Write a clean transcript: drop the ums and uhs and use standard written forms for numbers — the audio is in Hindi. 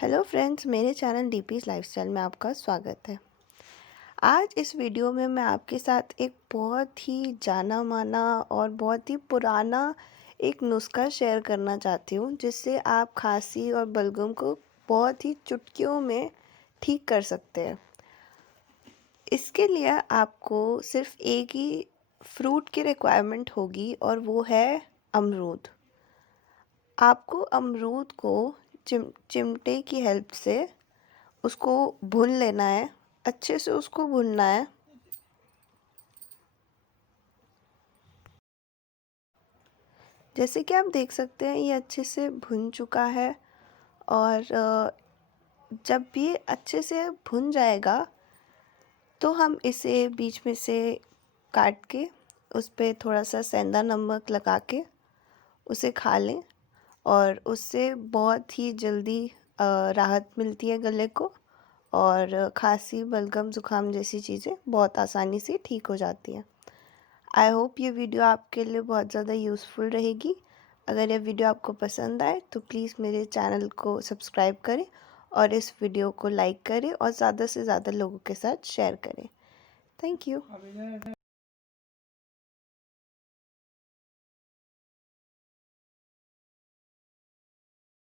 हेलो फ्रेंड्स, मेरे चैनल डीपीज लाइफस्टाइल में आपका स्वागत है। आज इस वीडियो में मैं आपके साथ एक बहुत ही जाना माना और बहुत ही पुराना एक नुस्खा शेयर करना चाहती हूँ, जिससे आप खांसी और बलगम को बहुत ही चुटकियों में ठीक कर सकते हैं। इसके लिए आपको सिर्फ एक ही फ्रूट की रिक्वायरमेंट होगी और वो है अमरूद। आपको अमरूद को चिमटे की हेल्प से उसको भून लेना है, अच्छे से उसको भूनना है। जैसे कि आप देख सकते हैं ये अच्छे से भुन चुका है और जब भी अच्छे से भुन जाएगा तो हम इसे बीच में से काट के उस पे थोड़ा सा सेंधा नमक लगा के उसे खा लें और उससे बहुत ही जल्दी राहत मिलती है गले को और खांसी बलगम ज़ुकाम जैसी चीज़ें बहुत आसानी से ठीक हो जाती हैं। आई होप ये वीडियो आपके लिए बहुत ज़्यादा यूज़फुल रहेगी। अगर ये वीडियो आपको पसंद आए तो प्लीज़ मेरे चैनल को सब्सक्राइब करें और इस वीडियो को लाइक करें और ज़्यादा से ज़्यादा लोगों के साथ शेयर करें। Thank you.